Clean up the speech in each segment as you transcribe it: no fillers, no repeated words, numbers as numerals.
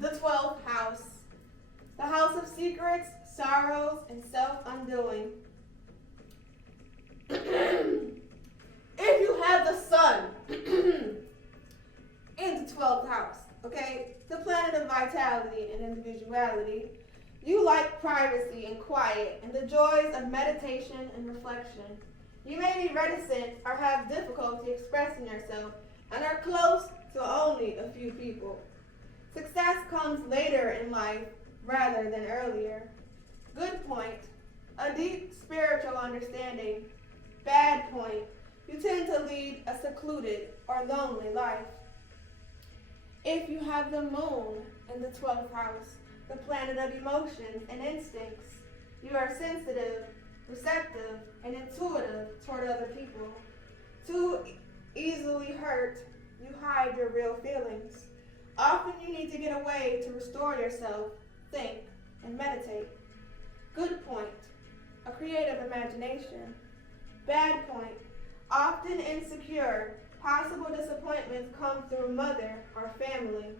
The 12th house. The house of secrets, sorrows, and self-undoing. If you have the sun in the 12th house, okay, the planet of vitality and individuality, you like privacy and quiet and the joys of meditation and reflection. You may be reticent or have difficulty expressing yourself and are close to only a few people. Success comes later in life rather than earlier. Good point. A deep spiritual understanding. Bad point. You tend to lead a secluded or lonely life. If you have the moon in the 12th house, the planet of emotions and instincts, you are sensitive, receptive, and intuitive toward other people. Too easily hurt, you hide your real feelings. Often you need to get away to restore yourself, think, and meditate. Good point. A creative imagination. Bad point. Often insecure. Possible disappointments come through mother or family.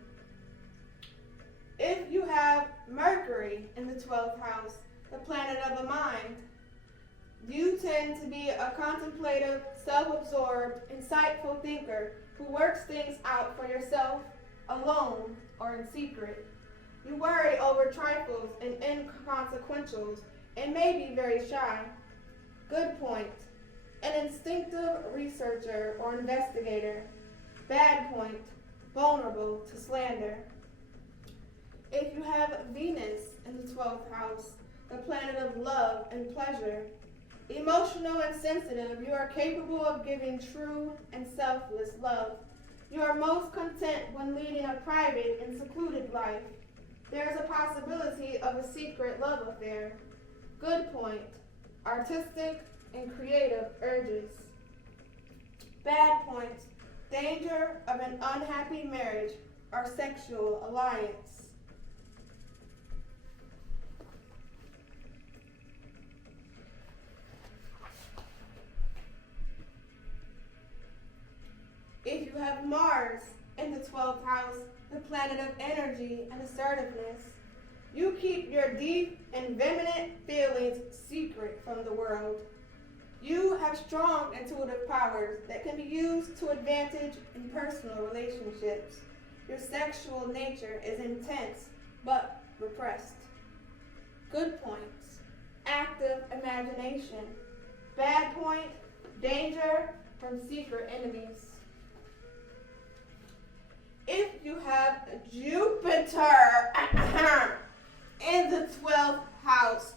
If you have Mercury in the 12th house, the planet of the mind, you tend to be a contemplative, self-absorbed, insightful thinker who works things out for yourself, alone, or in secret. You worry over trifles and inconsequentials and may be very shy. Good point. An instinctive researcher or investigator. Bad point. Vulnerable to slander. If you have Venus in the 12th house, the planet of love and pleasure, emotional and sensitive, you are capable of giving true and selfless love. You are most content when leading a private and secluded life. There is a possibility of a secret love affair. Good point. Artistic and creative urges. Bad point. Danger of an unhappy marriage or sexual alliance. If you have Mars in the 12th house, the planet of energy and assertiveness, you keep your deep and vehement feelings secret from the world. You have strong intuitive powers that can be used to advantage in personal relationships. Your sexual nature is intense but repressed. Good points. Active imagination. Bad point. Danger from secret enemies. If you have Jupiter in the 12th house,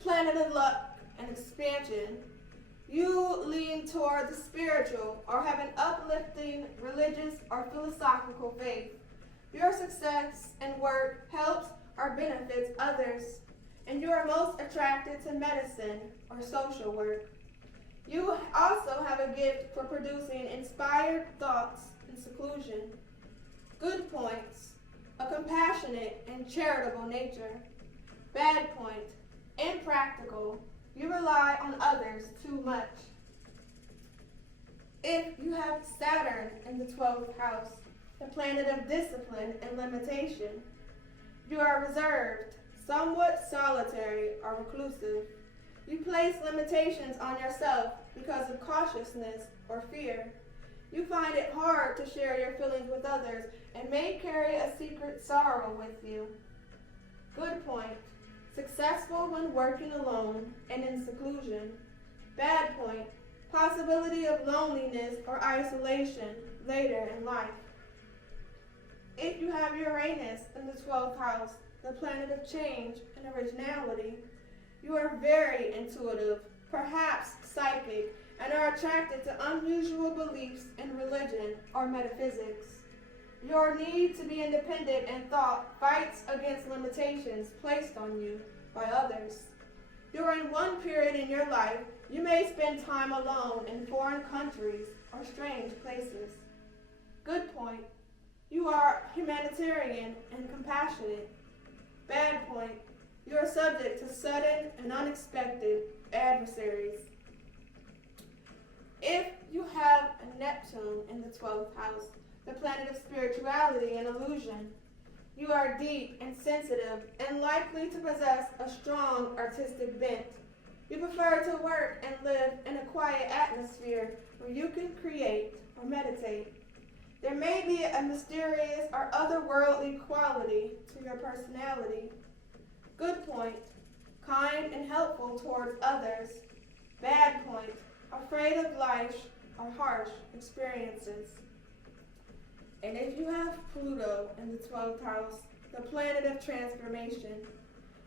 planet of luck and expansion, you lean toward the spiritual or have an uplifting religious or philosophical faith. Your success and work helps or benefits others, and you are most attracted to medicine or social work. You also have a gift for producing inspired thoughts in seclusion. Good points. A compassionate and charitable nature. Bad point. Impractical. You rely on others too much. If you have Saturn in the 12th house, the planet of discipline and limitation, you are reserved, somewhat solitary or reclusive. You place limitations on yourself because of cautiousness or fear. You find it hard to share your feelings with others and may carry a secret sorrow with you. Good point. Successful when working alone and in seclusion. Bad point. Possibility of loneliness or isolation later in life. If you have Uranus in the 12th house, the planet of change and originality, you are very intuitive, perhaps psychic, and are attracted to unusual beliefs in religion or metaphysics. Your need to be independent in thought fights against limitations placed on you by others. During one period in your life, you may spend time alone in foreign countries or strange places. Good point. You are humanitarian and compassionate. Bad point. You are subject to sudden and unexpected adversaries. If you have a Neptune in the 12th house, the planet of spirituality and illusion. You are deep and sensitive and likely to possess a strong artistic bent. You prefer to work and live in a quiet atmosphere where you can create or meditate. There may be a mysterious or otherworldly quality to your personality. Good point, kind and helpful towards others. Bad point, afraid of life or harsh experiences. And if you have Pluto in the 12th house, the planet of transformation,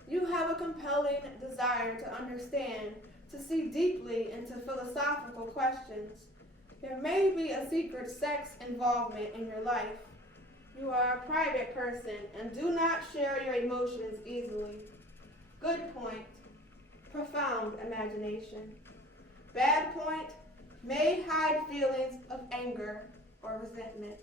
you have a compelling desire to understand, to see deeply into philosophical questions. There may be a secret sex involvement in your life. You are a private person and do not share your emotions easily. Good point, profound imagination. Bad point, may hide feelings of anger or resentment.